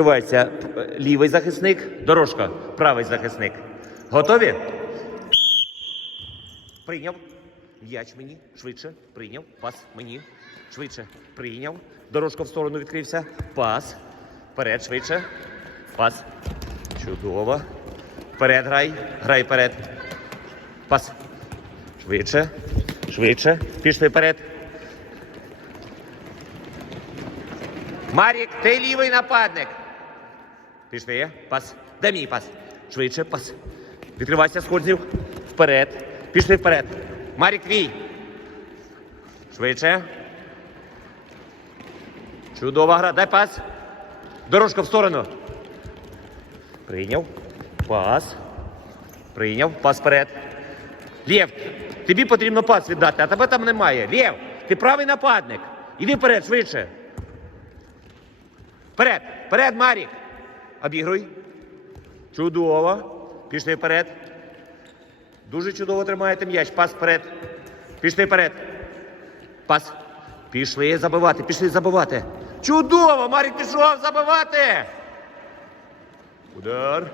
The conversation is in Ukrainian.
Відкривається лівий захисник, дорожка, правий захисник. Готові? Прийняв. М'яч мені. Швидше. Прийняв. Пас мені. Швидше. Прийняв. Дорожка в сторону відкрився. Пас. Вперед, швидше. Пас. Чудово. Вперед грай. Грай вперед. Пас. Швидше. Швидше. Пішли вперед. Марік, ти лівий нападник. Пішли. Пас. Дай мені пас. Швидше, пас. Відкривайся, сходзів. Вперед. Пішли вперед. Марік твій. Швидше. Чудова гра. Дай пас. Дорожка в сторону. Прийняв. Пас. Прийняв. Пас вперед. Лєв, тобі потрібно пас віддати, а тебе там немає. Лєв, ти правий нападник. Іди вперед, швидше. Вперед! Вперед, Марік! Обігруй. Чудово. Пішли вперед. Дуже чудово тримаєте м'яч. Пас вперед. Пішли вперед. Пас. Пішли забивати, пішли забивати. Чудово! Марік пішов забивати. Удар.